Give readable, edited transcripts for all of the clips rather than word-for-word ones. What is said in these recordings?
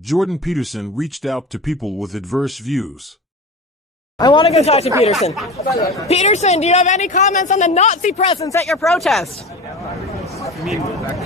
Jordan Peterson reached out to people with adverse views. I want to go talk to Peterson. Peterson, do you have any comments on the Nazi presence at your protest?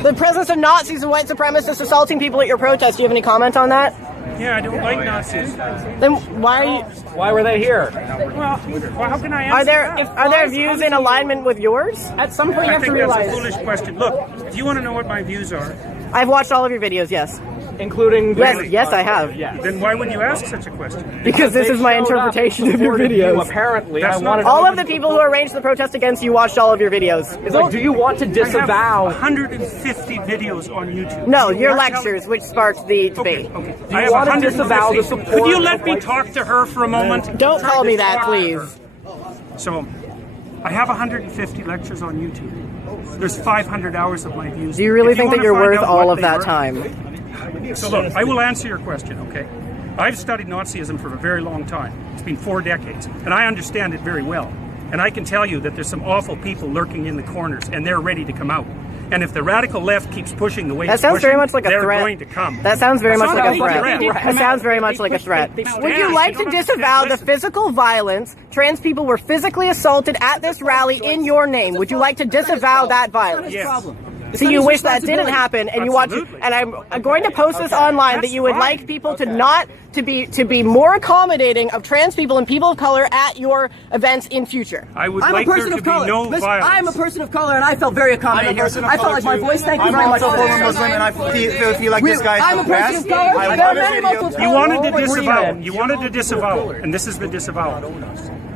The presence of Nazis and white supremacists assaulting people at your protest. Do you have any comment on that? Yeah, I don't like Nazis. Then why are you? Why were they here? Well, how can I answer Are there views in alignment with yours? At some point, you I have to think realize, that's a foolish question. Look, do you want to know what my views are? I've watched all of your videos. Yes. including Yes, I have. Yes. Then why would you ask such a question? Because this is my interpretation of your videos. Apparently, That's I wanted all of the people who arranged the protest against you watched all of your videos. It's like, do you want to disavow? I have 150 videos on YouTube. No, your lectures, which sparked the debate. Okay. Do you want to disavow the support? Could you let me talk to her for a moment? Don't call me that, please. So, I have 150 lectures on YouTube. There's 500 hours of my views. Do you really If think that wanna you're find worth out all what of they that were- time? So look, I will answer your question, okay? I've studied Nazism for a very long time. It's been 4 decades, and I understand it very well. And I can tell you that there's some awful people lurking in the corners, and they're ready to come out. And if the radical left keeps pushing the way That it's sounds very pushing, much like a they're threat. going to come. That sounds very That's much not like a a threat. threat. That sounds very much like a threat. Would you like to disavow the physical violence? Trans people were physically assaulted at this rally in your name. Would you like to disavow that violence? Yes. So you wish that didn't happen, and you want to, Absolutely. and I'm going to post this online that you would like people to not to be more accommodating of trans people and people of color at your events in future. I would I'm like a person there of to color. be no Listen, violence. I'm a person of color, and I felt very accommodating here. I felt like my voice. Thank you very much. I'm also former Muslim, and I feel like this guy's I'm a the person best. of color. I There are love his many Muslims. videos. You wanted to All agree disavow. then. You wanted to disavow, and this is the disavowal.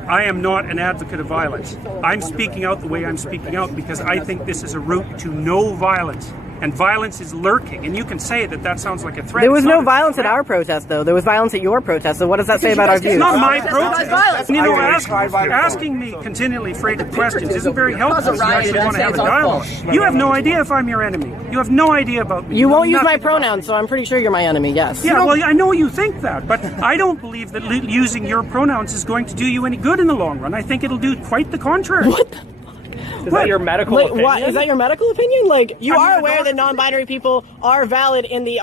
I am not an advocate of violence. I'm speaking out the way I'm speaking out because I think this is a route to no violence. And violence is lurking. And you can say that that sounds like a threat. There was It's not no a violence at threat. our protest, though. There was violence at your protest. So what does that say about our views? It's not my That's protest. violence. You know, I- asking me continually freighted questions isn't very helpful if you riot, actually want to have a it's our dialogue. fault. You have no idea if I'm your enemy. You have no idea about me. You know won't use my nothing about me. pronouns, so I'm pretty sure you're my enemy. Yes. Yeah, well, I know you think that, but I don't believe that using your pronouns is going to do you any good in the long run. I think it'll do quite the contrary. What the? Is that your medical Wait, opinion? what, is that your medical opinion? Like, you I'm are not a aware that doctor. non-binary people are valid in the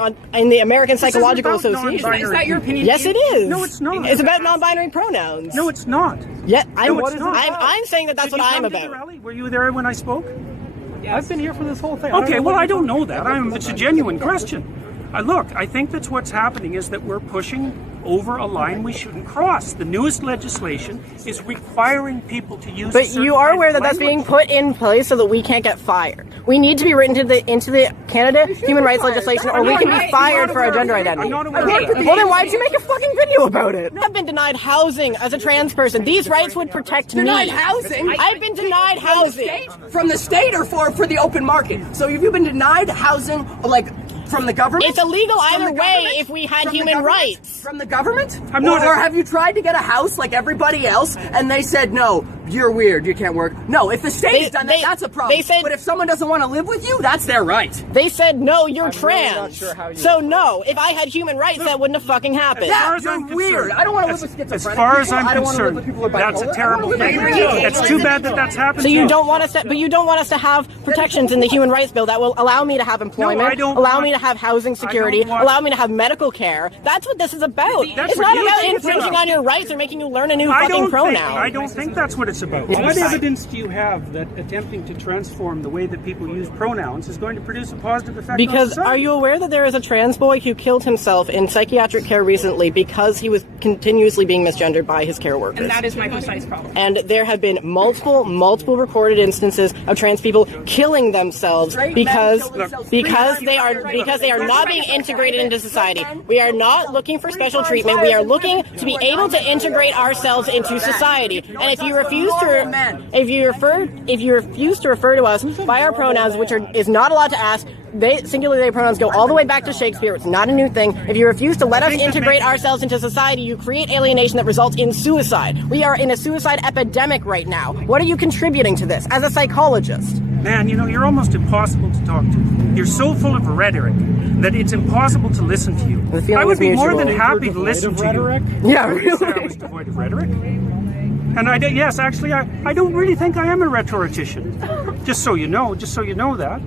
American Psychological This isn't about Association. non-binary. Is that your opinion? Yes, it is. No, it's not. It's about non-binary pronouns. No, it's not. Yeah, I'm, No, it's not. I'm saying that that's Did what you I'm come to the about. rally? Were you there when I spoke? I've been here for this whole thing. Okay, well, I don't know that. It's a genuine question. Look, I think that's what's happening is that we're pushing over a line we shouldn't cross. The newest legislation is requiring people to use. But you are aware that that's being put in place so that we can't get fired. We need to be written into the Canada human rights legislation, or we can be fired for our gender identity. I'm not aware of that. Well, then why'd you make a fucking video about it? I've been denied housing as a trans person. These rights would protect me. Denied housing? I've been denied housing. From the state or for the open market? So have you been denied housing, like, from the government? It's illegal From either the way government? if we had From the human government? rights. From the government? I'm not- Or have you tried to get a house like everybody else and they said, no, you're weird, you can't work? No, if the state has done that, that's a problem. they said- but if someone doesn't want to live with you, that's their right. They said, no, you're trans. not sure how you- So no, if I had human rights, that wouldn't have fucking happened. Yeah, far as you're I'm weird. concerned, I don't want to live as- with As schizophrenic far as people. I'm I don't want to live concerned, with people who are that's a bipolar. terrible I don't thing. wanna live with It's too bad that that's happened. So to you don't want us to, but you don't want us to have protections in the human rights bill that will allow me to have employment, I don't allow want- me to have housing security, I don't want- allow me to have medical care. That's what this is about. That's It's what not you about think it's infringing about. on your rights or making you learn a new I fucking don't pronoun. think that's what it's about. Yeah. What evidence do you have that attempting to transform the way that people use pronouns is going to produce a positive effect on Because society? are you aware that there is a trans boy who killed himself in psychiatric care recently because he was continuously being misgendered by his care workers? And that is my precise problem. And there have been multiple recorded instances of trans people killing themselves because they are not being integrated into society. We are not looking for special treatment. We are looking to be able to integrate ourselves into society. And if you refuse to refer to us by our pronouns, which is not allowed to ask, singular they pronouns go all the way back to Shakespeare. It's not a new thing. If you refuse to let us integrate ourselves into society, you create alienation that results in suicide. We are in a suicide epidemic right now. What are you contributing to this as a psychologist? Man, you know, you're almost impossible to talk to. You're so full of rhetoric that it's impossible to listen to you. The feeling I would is be more mutual. than happy to listen to you. Yeah, You said I really. was devoid of rhetoric. And yes, actually, I don't really think I am a rhetorician. Just so you know that.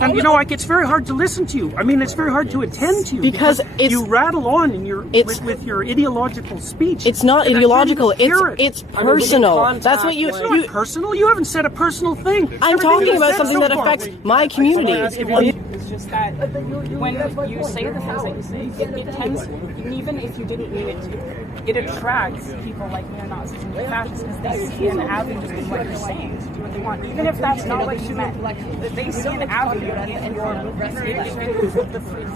And you know, like, it's very hard to listen to you. I mean, it's very hard to attend to you because you rattle on in your with your ideological speech. It's not ideological. It's personal. That's what It's not personal. You haven't said a personal thing. I'm talking about something that affects my community. It's just that when you say the things that you say, it tends, even if you didn't mean it to, it attracts people like neo-Nazis and fascists because they see an avenue in what you're saying to do what they want. Even if that's not what you meant, they see an avenue in your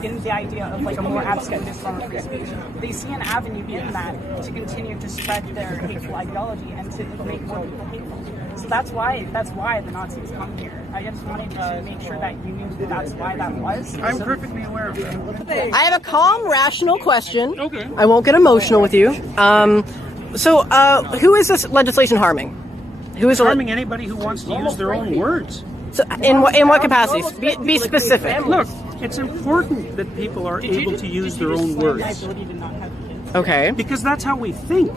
in the idea of like a more abstract form of free speech. They see an avenue in that to continue to spread their hateful ideology and to make more people hateful. So that's why the Nazis come here. I just wanted to make sure that you knew that's why that was. I'm perfectly aware of it. I have a calm, rational question. Okay. I won't get emotional with you. So who is this legislation harming? Who is harming anybody who wants to use their own words? So in what capacities? Be specific. Look, it's important that people are able to use their own words. Okay. Because that's how we think.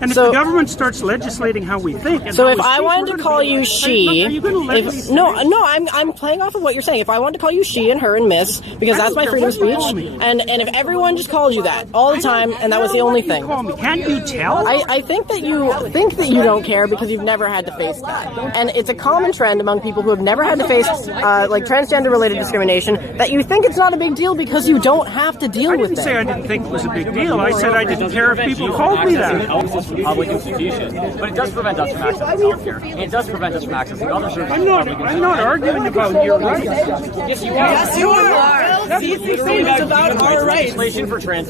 And if the government starts legislating how we think, so if I wanted to call you she, I'm playing off of what you're saying. If I wanted to call you she and her and miss, because that's my freedom of speech, and if everyone just called you that all the time, and that was the only thing. Can't you tell? I think that you don't care because you've never had to face that, and it's a common trend among people who have never had to face like transgender-related discrimination that you think it's not a big deal because you don't have to deal with it. I didn't say I didn't think it was a big deal. I said I didn't care if people called me that. Public institutions, but it does prevent us from accessing healthcare. And it does prevent us from accessing other services. I'm not arguing about your rights. Yes, you are. Yes, you are. These things about our rights.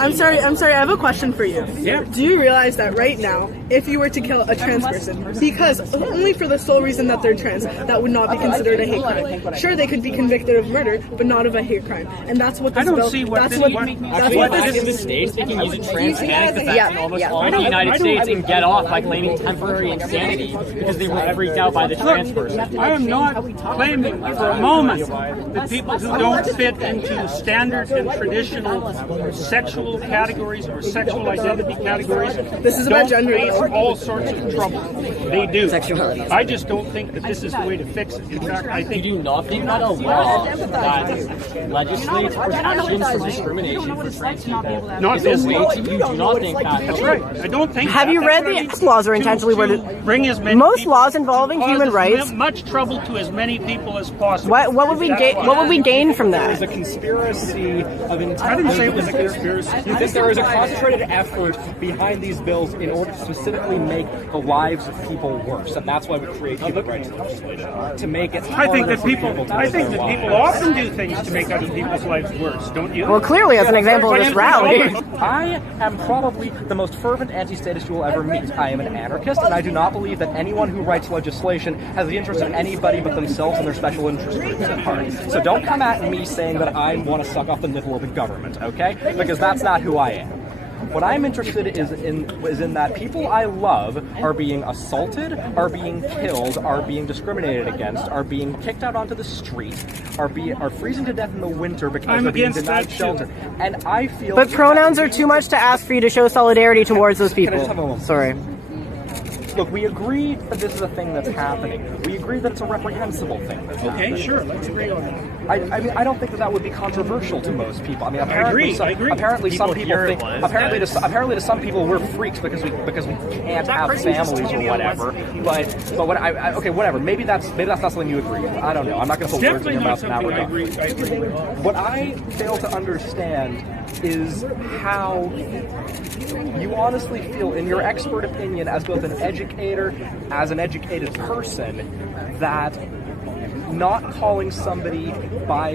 I'm sorry. I have a question for you. Yeah. Do you realize that right now, if you were to kill a trans person, because only for the sole reason that they're trans, that would not be considered a hate crime. Sure, they could be convicted of murder, but not of a hate crime. And that's what this bill. That's what this is. The states they can use a trans panic effect in almost all of the United States and get off by claiming temporary insanity because they were freaked out by the trans person. I am not claiming for a moment that people who don't fit into standard and traditional sexual categories or sexual identity categories don't face all sorts of trouble. They do. I just don't think that this is the way to fix it. In fact, I think you do not think that a law that legislates protections from discrimination for trans people not is this a way law. to you do not think that. That's right. I don't think. Have you read the laws are intentionally worded? Bring as many most laws involving human rights. Much trouble to as many people as possible. What would we gain from that? There's a conspiracy of intent. I didn't say it was a conspiracy. You think there is a concentrated effort behind these bills in order to specifically make the lives of people worse, and that's why we create human rights legislation to make it. I think that people often do things to make other people's lives worse. Don't you? Well, clearly, as an example of this rally. I am probably the most fervent anti-statist you will ever meet. I am an anarchist, and I do not believe that anyone who writes legislation has the interest of anybody but themselves and their special interest groups at heart. So don't come at me saying that I want to suck off the nipple of the government, okay? Because that's not who I am. What I'm interested is in that people I love are being assaulted, are being killed, are being discriminated against, are being kicked out onto the street, are freezing to death in the winter because they're being denied shelter. And I feel. But pronouns are too much to ask for you to show solidarity towards those people. Can I just have a moment? Sorry. Look, we agree that this is a thing that's happening. We agree that it's a reprehensible thing that's happening. Okay, sure, let's agree on that. I mean, I don't think that would be controversial to most people. I mean, apparently, I agree. Apparently, some people think. Apparently, to some people, we're freaks because we can't have families or whatever. But what okay, whatever. Maybe that's not something you agree with. I don't know. I'm not going to put words in your mouth in that regard. I agree. What I fail to understand is how you honestly feel, in your expert opinion, as both an educator, as an educated person, that not calling somebody by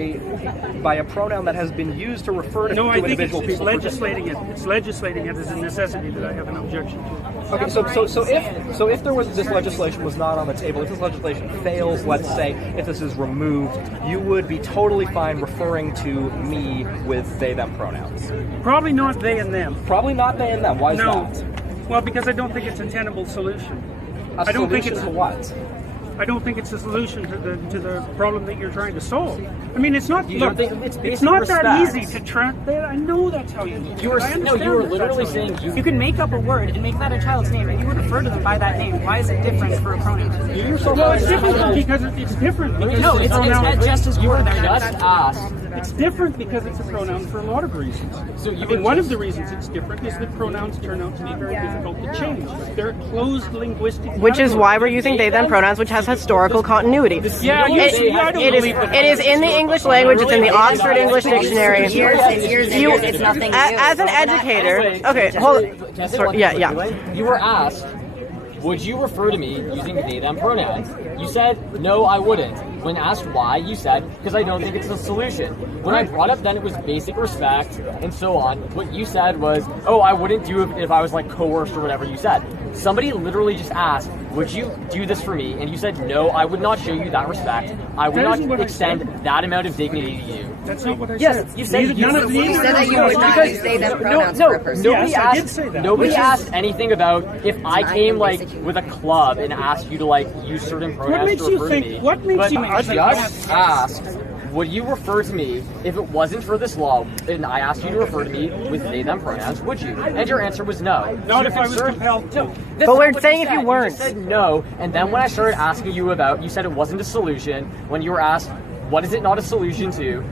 a pronoun that has been used to refer to individual people. No, I think it's legislating it. It's legislating it as a necessity that I have an objection to. Okay, so if there was this legislation was not on the table, if this legislation fails, let's say, if this is removed, you would be totally fine referring to me with they them pronouns. Probably not they and them. Probably not they and them. Why is that? Well, because I don't think it's a tenable solution. I don't think it's what? I don't think it's a solution to the problem that you're trying to solve. I mean, it's not. Look, it's not that easy to track that. I know that's how you. You were literally saying you can make up a word and make that a child's name, and you would refer to them by that name. Why is it different for a pronoun? Well, it's different because it's different. No, it's just as you were there. just asked. It's different because it's a pronoun for a lot of reasons. So one of the reasons it's different is that pronouns turn out to be very difficult to change. They're closed linguistic. Which is why we're using they them pronouns, which has historical continuity. Yeah, it is in the English language. It's in the Oxford English Dictionary. It's nothing new. As an educator, okay, hold on. Yeah. You were asked, would you refer to me using they them pronouns? You said, no, I wouldn't. When asked why, you said, because I don't think it's a solution. When I brought up then it was basic respect and so on, what you said was, oh, I wouldn't do it if I was like coerced or whatever you said. Somebody literally just asked, would you do this for me? And you said, no, I would not show you that respect. I would not extend that amount of dignity to you. That's not what I said. Yes, you said You said that you would not use they them pronouns for a person. Nobody Yes, I did say that. Nobody asked anything about if I came like with a club and asked you to like use certain pronouns to refer to me. What makes you I just asked, would you refer to me if it wasn't for this law and I asked you to refer to me with they them pronouns, would you? And your answer was no. Not if I was compelled to. But we're saying if you weren't. You said no, and then when I started asking you about, you said it wasn't a solution. When you were asked, what is it not a solution to?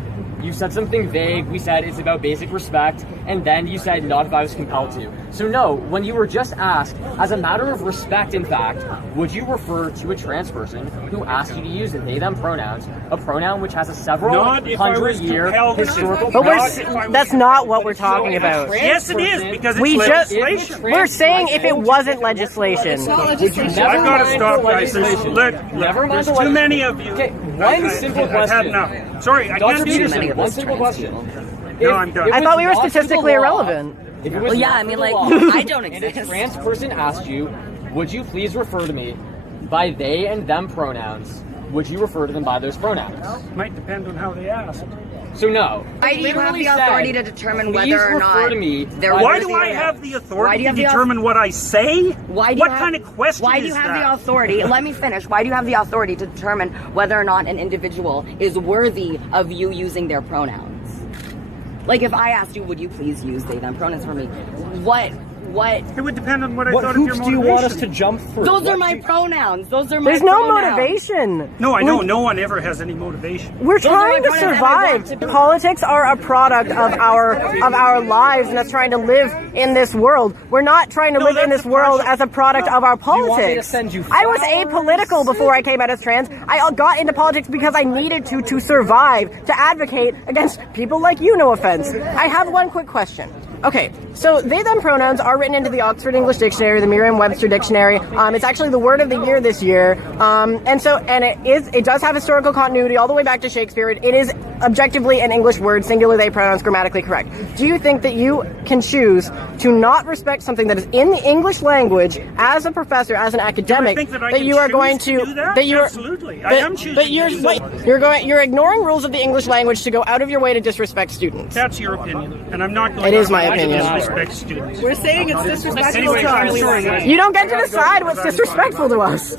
You said something vague. We said it's about basic respect, and then you said not if I was compelled to. So no, when you were just asked, as a matter of respect, in fact, would you refer to a trans person who asked you to use they them pronouns, a pronoun which has a several hundred-year historical? But that's not what we're talking about. Yes, it is because it's legislation. We're saying if it wasn't legislation. It's not legislation. I've got to stop, guys. There's too many of you. Okay, one simple question. I've had enough. Sorry, I can't do this. One simple question. No, I'm done. I thought we were statistically irrelevant. Well, yeah, I mean, like, I don't And exist. a trans person asked you, would you please refer to me by they and them pronouns? Would you refer to them by those pronouns? Might depend on how they asked. So no. Why do you have the authority to determine please whether or refer not to me. Why do I have the authority to determine what I say? What kind of question Why do is you have that? the authority? Let me finish. Why do you have the authority to determine whether or not an individual is worthy of you using their pronouns? Like, if I asked you, would you please use they them pronouns for me? What? It would depend on what I What thought of your hoops motivation. do you want us to jump through? Those are my pronouns. Those are my There's no pronouns. motivation. No, I know. No one ever has any motivation. We're trying to Those are my pronouns. survive. Politics are a product of our lives and us trying to live in this world. We're not trying to live in this world as a product of our want me to politics. send you I was flowers? apolitical before I came out as trans. I got into politics because I needed to survive, to advocate against people like you, no offense. I have one quick question. Okay, so they them pronouns are written into the Oxford English Dictionary, the Merriam-Webster Dictionary. It's actually the word of the year this year. And it does have historical continuity all the way back to Shakespeare. It is objectively an English word, singular they pronouns, grammatically correct. Do you think that you can choose to not respect something that is in the English language as a professor, as an academic, that you are going to do that? Absolutely. I am choosing but to do that. you're ignoring rules of the English language to go out of your way to disrespect students. That's your opinion, and I'm not going It is my to opinion. disrespect students. We're saying it's disrespectful Anyway, to I'm us. sorry. You don't get to decide what's disrespectful to us.